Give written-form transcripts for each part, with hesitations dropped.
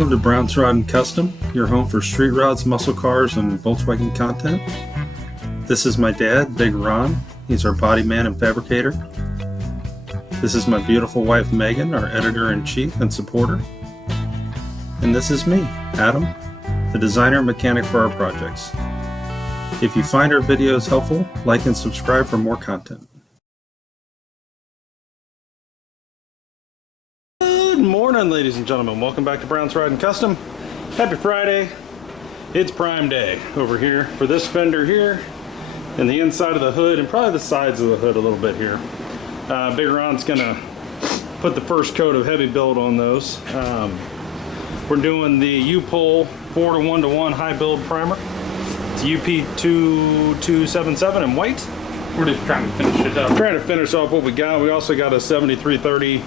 Welcome to Brown's Rod and Custom, your home for street rods, muscle cars, and Volkswagen content. This is my dad, Big Ron. He's our body man and fabricator. This is my beautiful wife, Megan, our editor-in-chief and supporter. And this is me, Adam, the designer and mechanic for our projects. If you find our videos helpful, like and subscribe for more content. Good morning, ladies and gentlemen. Welcome back to Brown's Rod and Custom. Happy Friday. It's Prime Day over here for this fender here and the inside of the hood and probably the sides of the hood a little bit here. Big Ron's gonna put the first coat of heavy build on those. We're doing the U-Pull 4-to-1-to-1 high build primer. It's UP2277 in white. We're just trying to finish it up. Trying to finish off what we got. We also got a 7330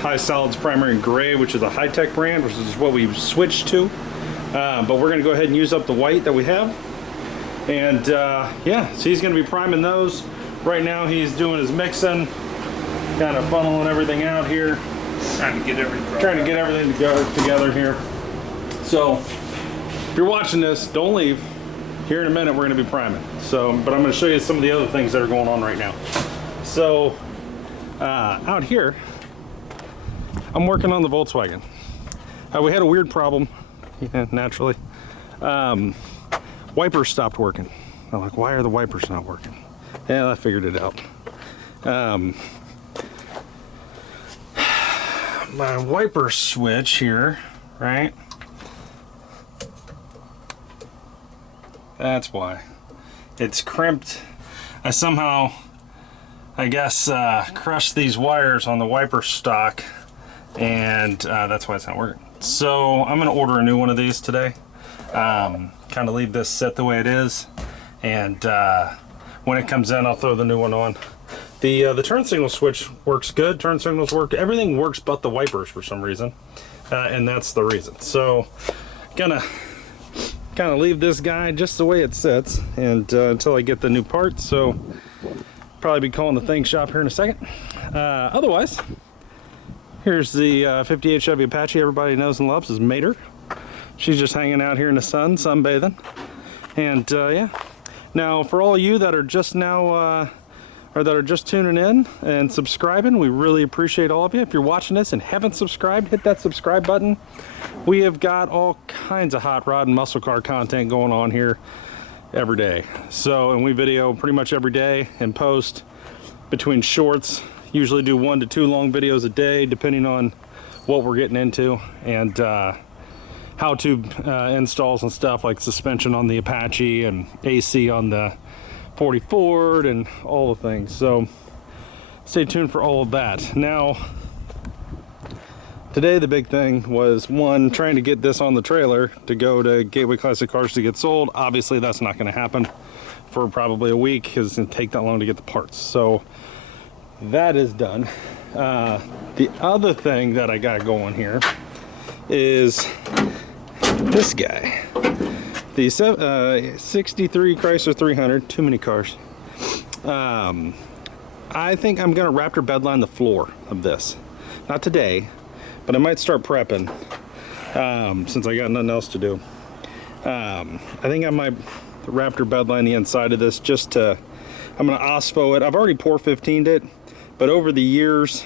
high solids primer in gray, which is a high-tech brand, which is what we've switched to. But we're going to go ahead and use up the white that we have. And yeah, so he's going to be priming those. Right now he's doing his mixing, kind of funneling everything out here. Trying to get everything to go together here. So if you're watching this, don't leave. Here in a minute we're going to be priming. So, but I'm going to show you some of the other things that are going on right now. So out here, I'm working on the Volkswagen. We had a weird problem, naturally. Wipers stopped working. I'm like, why are the wipers not working? Yeah, I figured it out. My wiper switch here, right? That's why. It's crimped. I somehow, I guess, crushed these wires on the wiper stock, and that's why it's not working. So I'm gonna order a new one of these today. Kind of leave this set the way it is, and when it comes in, I'll throw the new one on. The turn signal switch works good. Turn signals work. Everything works but the wipers for some reason, and that's the reason. So gonna kind of leave this guy just the way it sits, and until I get the new parts. So probably be calling the thing shop here in a second. Otherwise, here's the 58 Chevy Apache everybody knows and loves, is Mater. She's just hanging out here in the sun, sunbathing. And yeah, now for all of you that are just now or that are just tuning in and subscribing, we really appreciate all of you. If you're watching this and haven't subscribed, hit that subscribe button. We have got all kinds of hot rod and muscle car content going on here every day. So, and we video pretty much every day and post between shorts. Usually do 1 to 2 long videos a day, depending on what we're getting into, and how-to installs and stuff like suspension on the Apache and AC on the 40 Ford and all the things. So stay tuned for all of that. Now, today the big thing was, one, trying to get this on the trailer to go to Gateway Classic Cars to get sold. Obviously that's not going to happen for probably a week because it's going to take that long to get the parts. So that is done. The other thing that I got going here is this guy. The 63 Chrysler 300, too many cars. I think I'm gonna Raptor bedline the floor of this. Not today, but I might start prepping since I got nothing else to do. I think I might Raptor bedline the inside of this just to, I'm gonna OSPO it. I've already pour 15'd it, but over the years,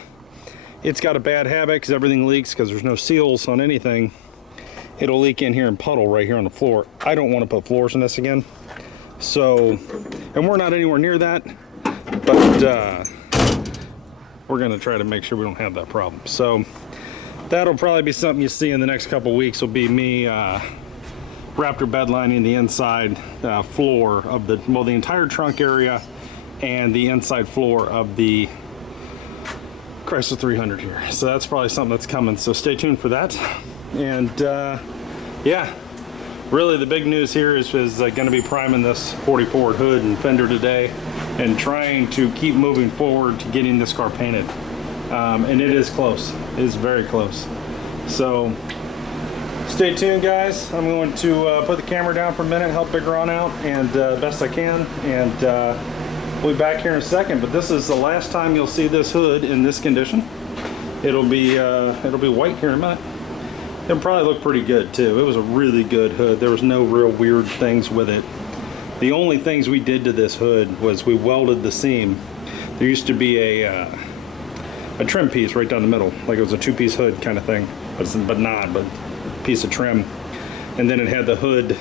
it's got a bad habit because everything leaks because there's no seals on anything. It'll leak in here and puddle right here on the floor. I don't want to put floors in this again. So, and we're not anywhere near that, but we're gonna try to make sure we don't have that problem. So that'll probably be something you see in the next couple weeks, will be me Raptor bedlining the inside floor of the, well, the entire trunk area and the inside floor of the Chrysler 300 here. So that's probably something that's coming, so stay tuned for that. And yeah, really the big news here is going to be priming this 40 Ford hood and fender today and trying to keep moving forward to getting this car painted. And it is close. It is very close. So stay tuned, guys. I'm going to put the camera down for a minute, help Big Ron out and best I can, and we'll be back here in a second. But this is the last time you'll see this hood in this condition. It'll be white here in a minute. It probably looked pretty good too. It was a really good hood. There was no real weird things with it. The only things we did to this hood was we welded the seam. There used to be a trim piece right down the middle, like it was a two-piece hood kind of thing, but a piece of trim. And then it had the hood,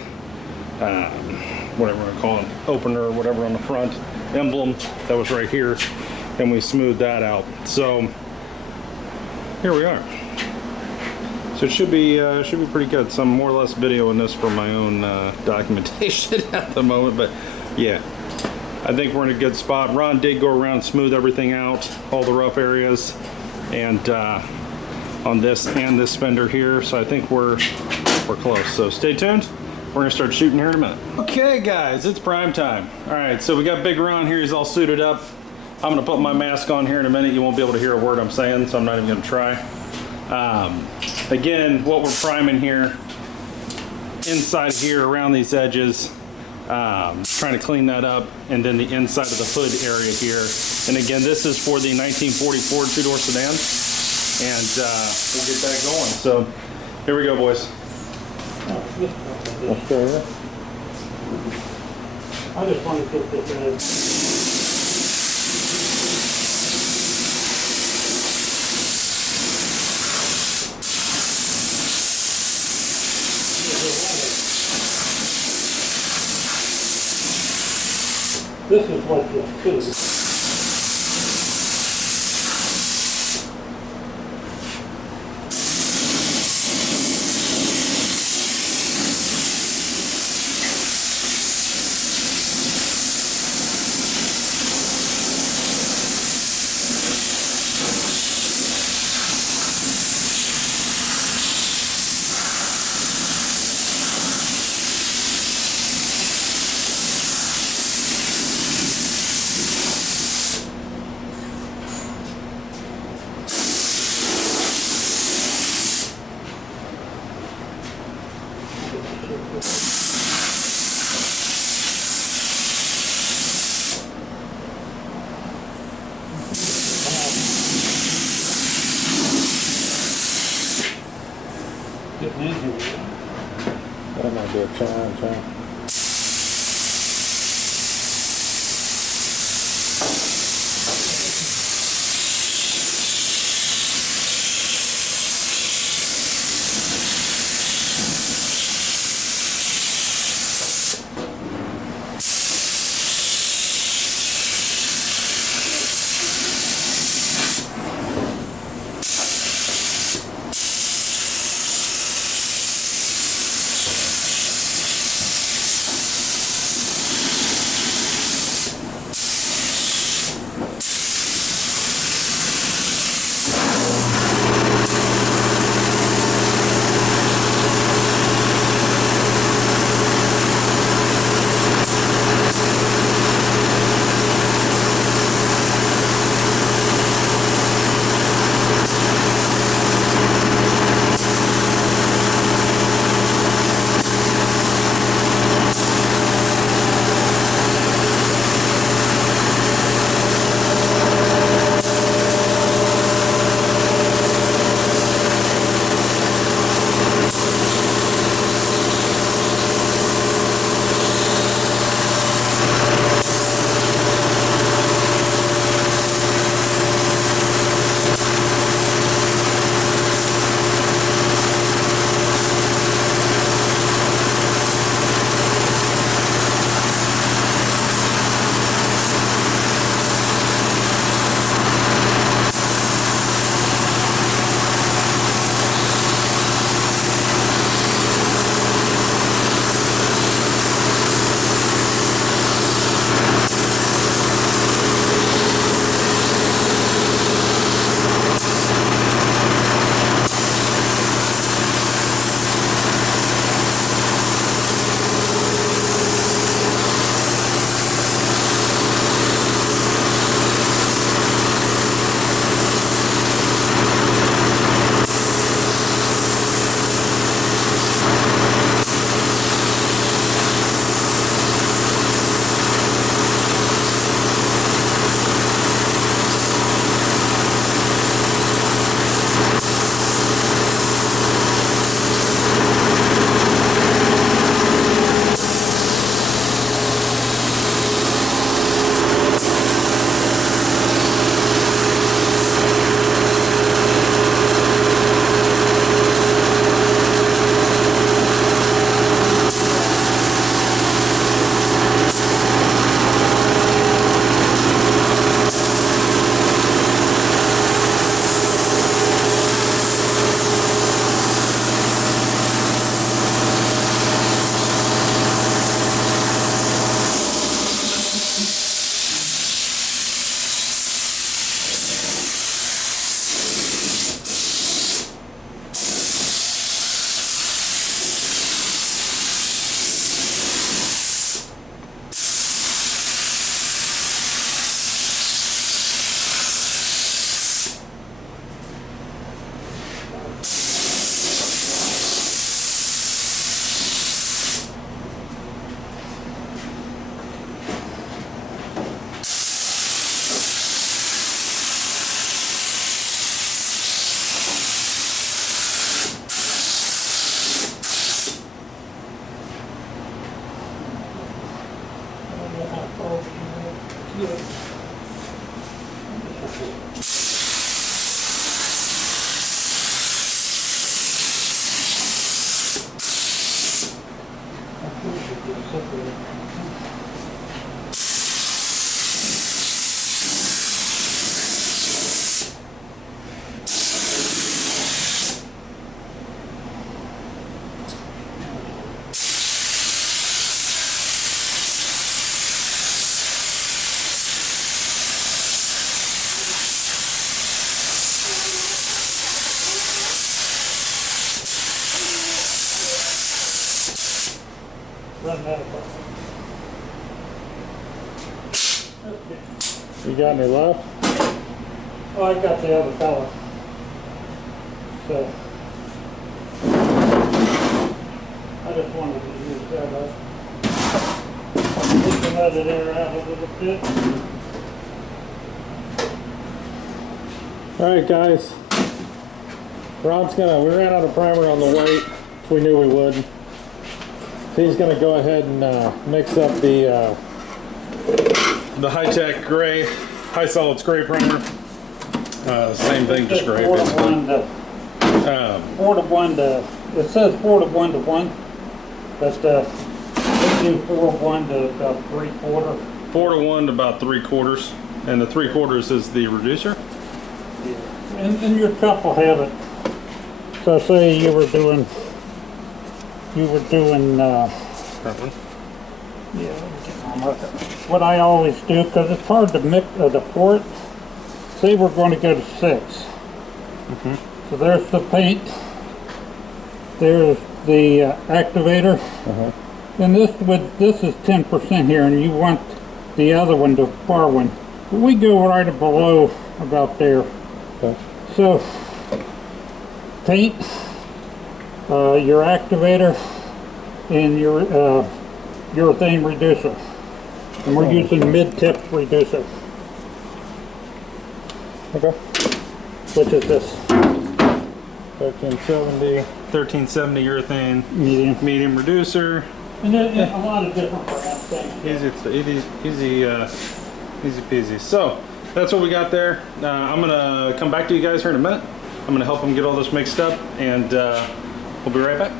whatever I call it, opener or whatever on the front, emblem that was right here, and we smoothed that out. So here we are. So it should be pretty good. So I'm more or less videoing this for my own documentation at the moment, but yeah, I think we're in a good spot. Ron did go around and smooth everything out, all the rough areas, and on this and this fender here. So I think we're close. So stay tuned. We're gonna start shooting here in a minute. Okay, guys, it's prime time. All right, so we got Big Ron here. He's all suited up. I'm gonna put my mask on here in a minute. You won't be able to hear a word I'm saying, so I'm not even gonna try. Again, what we're priming here, inside here around these edges, trying to clean that up, and then the inside of the hood area here. And again, this is for the 1940 Ford two-door sedan, and we'll get that going. So here we go, boys. Okay. I just want to put this in. This is what you'll see. Run that apart. You got any left? Oh, I got the other color. So I just wanted to use that up. Just to let it air out a little bit. All right, guys. We ran out of primer on the white, which we knew we would. So he's gonna go ahead and mix up the high-tech gray, high solids gray primer. Same thing, just gray, basically. 4 to 1 to, it says 4 to 1 to 1, but we do 4 to 1 to about 3/4. 4 to 1 to about 3/4, and the 3/4 is the reducer. Yeah. And your cup will have it. So say you were doing That one. yeah, what I always do, because it's hard to mix the port. Say we're going to go to 6. So there's the paint. There's the activator. And this is 10% here, and you want the other one, the far one. We go right below about there. Okay. So paint, your activator, and your urethane reducer. And we're using mid-tip reducer. Okay. Which is this 1370 urethane medium reducer. And there's a lot of different things. Easy peasy. So that's what we got there. I'm gonna come back to you guys here in a minute. I'm gonna help them get all this mixed up, and we'll be right back.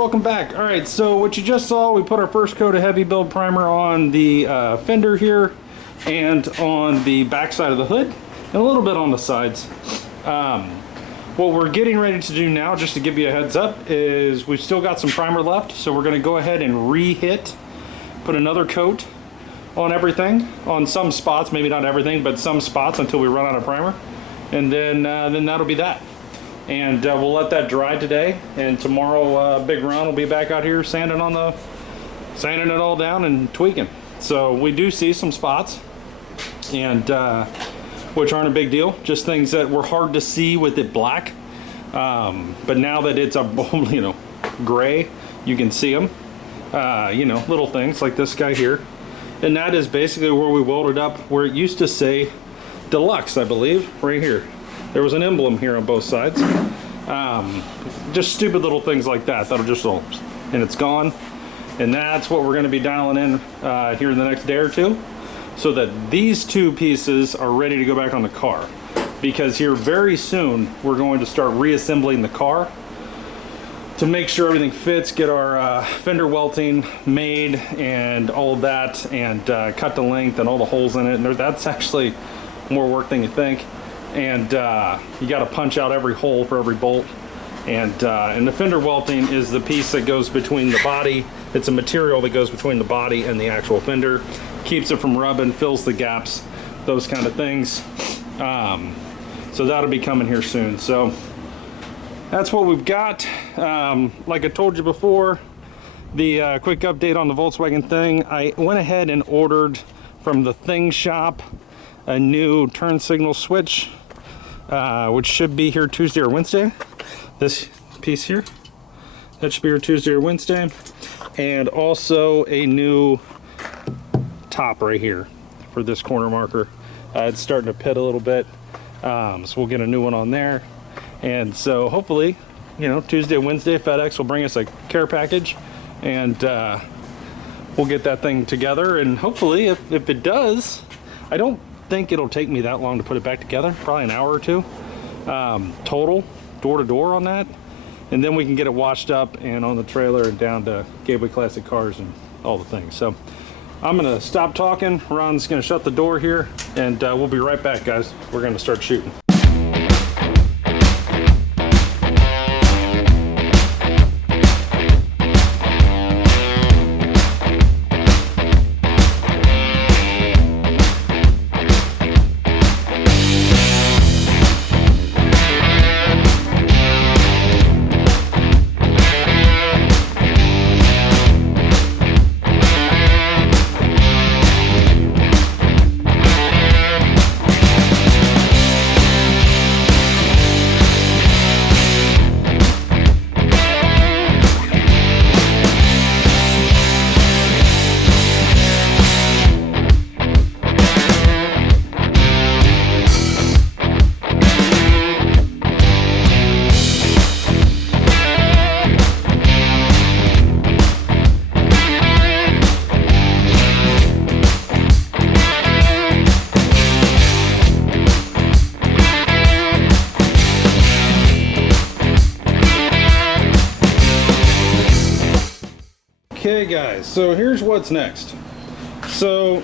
welcome back. All right, so what you just saw, we put our first coat of heavy build primer on the fender here and on the back side of the hood and a little bit on the sides. What we're getting ready to do now, just to give you a heads up, is we've still got some primer left, so we're going to go ahead and re-hit, put another coat on everything, on some spots, maybe not everything, but some spots until we run out of primer, and then that'll be that. And we'll let that dry today, and tomorrow Big Ron will be back out here sanding it all down and tweaking. So we do see some spots, and which aren't a big deal, just things that were hard to see with it black. But now that it's a gray, you can see them. Little things like this guy here, and that is basically where we welded up where it used to say Deluxe, I believe, right here. There was an emblem here on both sides. Just stupid little things like that that'll just all, and it's gone. And that's what we're going to be dialing in here in the next day or two, so that these two pieces are ready to go back on the car. Because here very soon we're going to start reassembling the car to make sure everything fits, get our fender welting made and all of that, and cut the length and all the holes in it. And that's actually more work than you think. And you got to punch out every hole for every bolt. And the fender welting is the piece that goes between the body. It's a material that goes between the body and the actual fender. Keeps it from rubbing, fills the gaps, those kind of things. So that'll be coming here soon. So that's what we've got. Like I told you before, the quick update on the Volkswagen thing. I went ahead and ordered from the Thing Shop a new turn signal switch, which should be here Tuesday or Wednesday. This piece here, that should be here Tuesday or Wednesday. And also a new top right here for this corner marker. It's starting to pit a little bit, so we'll get a new one on there. And so hopefully, Tuesday, Wednesday, FedEx will bring us a care package, and we'll get that thing together. And hopefully, if it does, I don't think it'll take me that long to put it back together, probably an hour or two total, door to door on that. And then we can get it washed up and on the trailer and down to Gateway Classic Cars and all the things. So I'm gonna stop talking. Ron's gonna shut the door here, and we'll be right back, guys. We're gonna start shooting. Okay guys, so here's what's next. So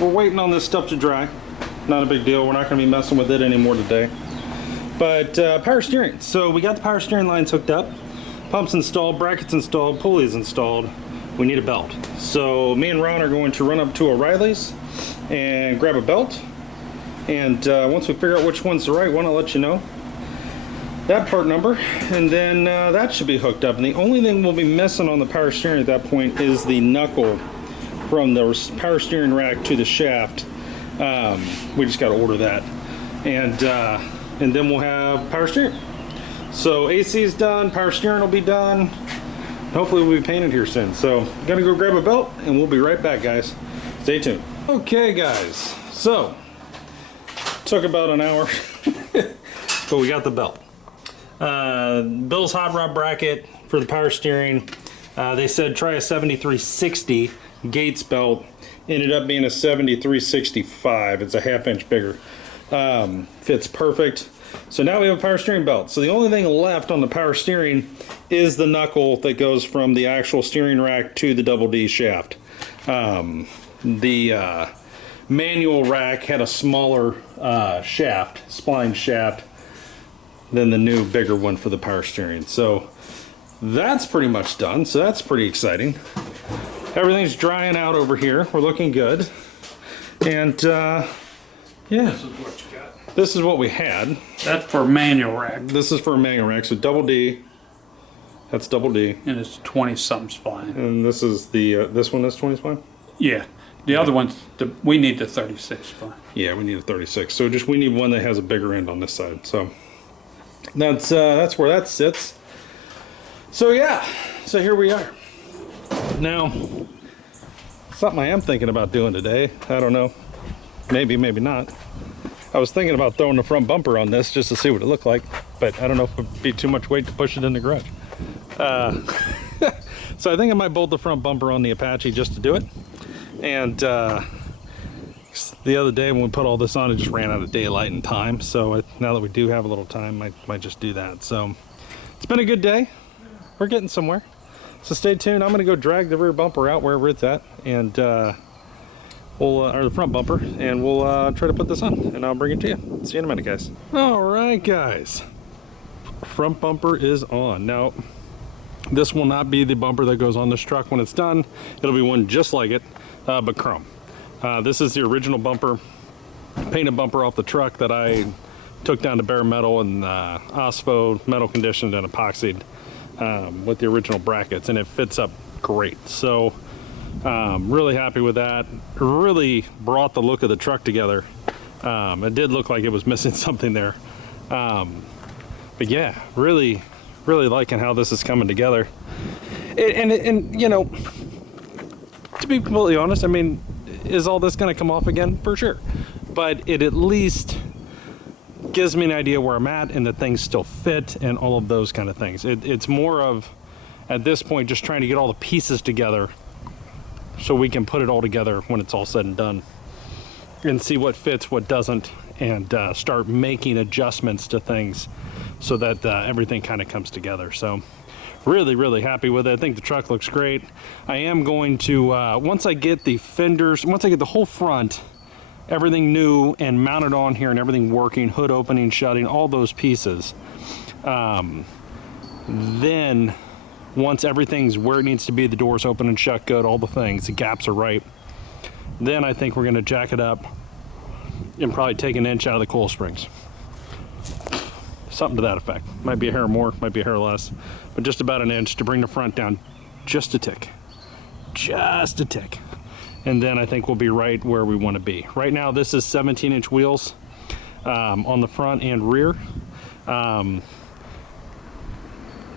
we're waiting on this stuff to dry. Not a big deal, we're not going to be messing with it anymore today. But power steering. So we got the power steering lines hooked up, pumps installed, brackets installed, pulleys installed. We need a belt. So me and Ron are going to run up to O'Reilly's and grab a belt. And once we figure out which one's the right one, I'll let you know that part number, and then that should be hooked up. And the only thing we'll be missing on the power steering at that point is the knuckle from the power steering rack to the shaft. We just got to order that, and then we'll have power steering. So AC is done, power steering will be done. Hopefully we'll be painted here soon. So gotta go grab a belt, and we'll be right back, guys. Stay tuned. Okay guys, so took about an hour but we got the belt. Bill's hot rod bracket for the power steering. They said try a 7360 Gates belt. Ended up being a 7365. It's a ½ inch bigger. Fits perfect. So now we have a power steering belt. So the only thing left on the power steering is the knuckle that goes from the actual steering rack to the double D shaft. The manual rack had a smaller shaft, spline shaft, than the new bigger one for the power steering. So that's pretty much done. So that's pretty exciting. Everything's drying out over here. We're looking good. And yeah, This is what you got. this is what we had. That's for manual rack, This is for a manual rack. So double D. That's double D. and it's 20-something spline. And this is the this one is 20 spline. Yeah. The other one's, we need the 36 spline. Yeah, we need a 36. So just we need one that has a bigger end on this side. So that's where that sits. So yeah, so here we are. Now, something I am thinking about doing today. I don't know. Maybe, maybe not. I was thinking about throwing the front bumper on this just to see what it looked like, but I don't know if it would be too much weight to push it in the garage. So I think I might bolt the front bumper on the Apache just to do it. And the other day when we put all this on, it just ran out of daylight and time. So now that we do have a little time, I might just do that. So it's been a good day. We're getting somewhere. So stay tuned. I'm going to go drag the rear bumper out wherever it's at, and or the front bumper, and we'll try to put this on, and I'll bring it to you. See you in a minute, guys. All right, guys. Front bumper is on. Now, this will not be the bumper that goes on this truck when it's done. It'll be one just like it, but chrome. This is the original bumper, painted bumper off the truck that I took down to bare metal and OSPO, metal conditioned and epoxied with the original brackets, and it fits up great. So really happy with that. It really brought the look of the truck together. It did look like it was missing something there. But yeah, really liking how this is coming together. And you know, to be completely honest, I mean, is all this going to come off again? For sure. But it at least gives me an idea where I'm at and that things still fit and all of those kind of things. It's more of, at this point, just trying to get all the pieces together so we can put it all together when it's all said and done and see what fits, what doesn't, and start making adjustments to things so that everything kind of comes together. So really happy with it. I think the truck looks great. I am going to, once I get the fenders, once I get the whole front, everything new and mounted on here and everything working, hood opening, shutting, all those pieces, then once everything's where it needs to be, the doors open and shut good, all the things, the gaps are right, then I think we're going to jack it up and probably take an inch out of the coil springs. Something to that effect. Might be a hair more, might be a hair less, but just about an inch to bring the front down just a tick. Just a tick. And then I think we'll be right where we want to be. Right now, this is 17-inch wheels on the front and rear.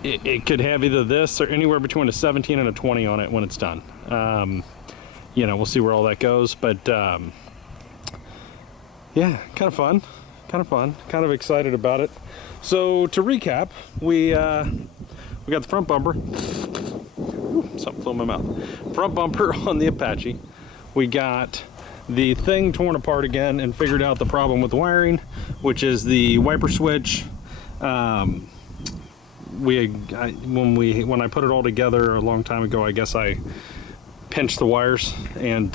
It could have either this or anywhere between a 17 and a 20 on it when it's done. You know, we'll see where all that goes, but yeah, kind of fun, kind of excited about it. So to recap, we got the front bumper. Ooh, something flew in my mouth. Front bumper on the Apache. We got the thing torn apart again and figured out the problem with the wiring, which is the wiper switch. When I put it all together a long time ago, I guess I pinched the wires and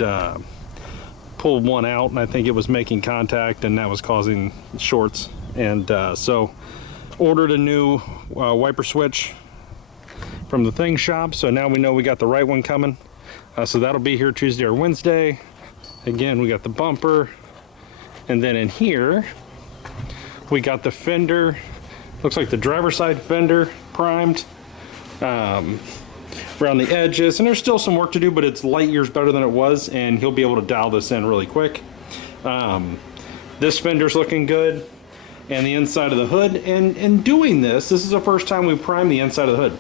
pulled one out, and I think it was making contact, and that was causing shorts. And so ordered a new wiper switch from the thing shop. So now we know we got the right one coming. So that'll be here Tuesday or Wednesday. Again, we got the bumper, and then in here we got the fender. Looks like the driver's side fender primed around the edges, and there's still some work to do, but it's light years better than it was, and he'll be able to dial this in really quick. This fender's looking good, and the inside of the hood. And in doing this is the first time we primed the inside of the hood.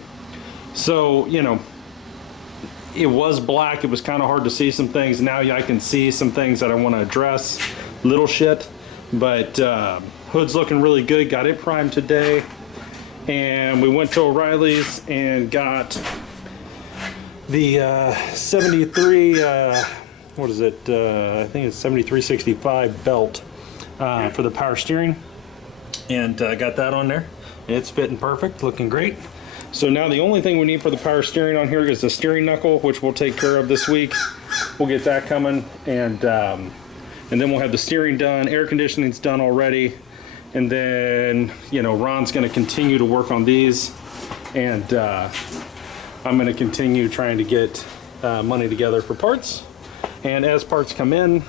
So, you know, it was black. It was kind of hard to see some things. Now I can see some things that I want to address. Little shit, but hood's looking really good. Got it primed today, and we went to O'Reilly's and got the 73. What is it? I think it's 7365 belt for the power steering. and got that on there. It's fitting perfect, looking great. So now the only thing we need for the power steering on here is the steering knuckle, which we'll take care of this week. We'll get that coming, and then we'll have the steering done. Air conditioning's done already, and then, you know, Ron's going to continue to work on these, and I'm going to continue trying to get money together for parts. And as parts come in,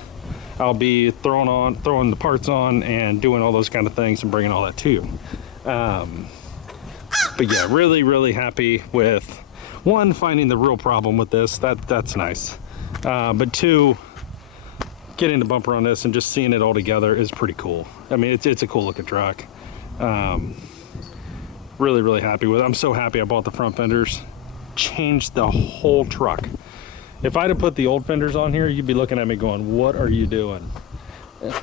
I'll be throwing the parts on and doing all those kind of things and bringing all that to you. But yeah, really, really happy with, one, finding the real problem with this. That's nice. But two, getting the bumper on this and just seeing it all together is pretty cool. I mean, it's a cool looking truck. Really, really happy with it. I'm so happy I bought the front fenders. Changed the whole truck. If I'd have put the old fenders on here, you'd be looking at me going, what are you doing?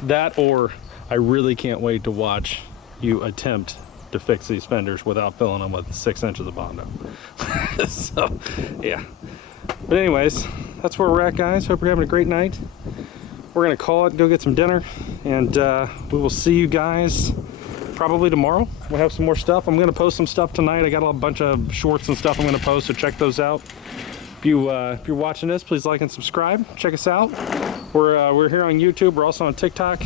That, or I really can't wait to watch you attempt to fix these fenders without filling them with 6 inches of Bondo. So, yeah. But anyways, that's where we're at, guys. Hope you're having a great night. We're gonna call it, go get some dinner, and we will see you guys probably tomorrow. We'll have some more stuff. I'm gonna post some stuff tonight. I got a bunch of shorts and stuff I'm gonna post, so check those out. If you're watching this, please like and subscribe. Check us out. We're here on YouTube. We're also on TikTok,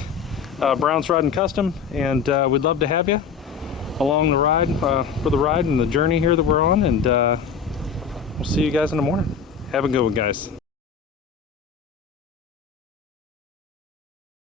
Brown's Riding Custom, and we'd love to have you along the ride, for the ride and the journey here that we're on, and we'll see you guys in the morning. Have a good one, guys.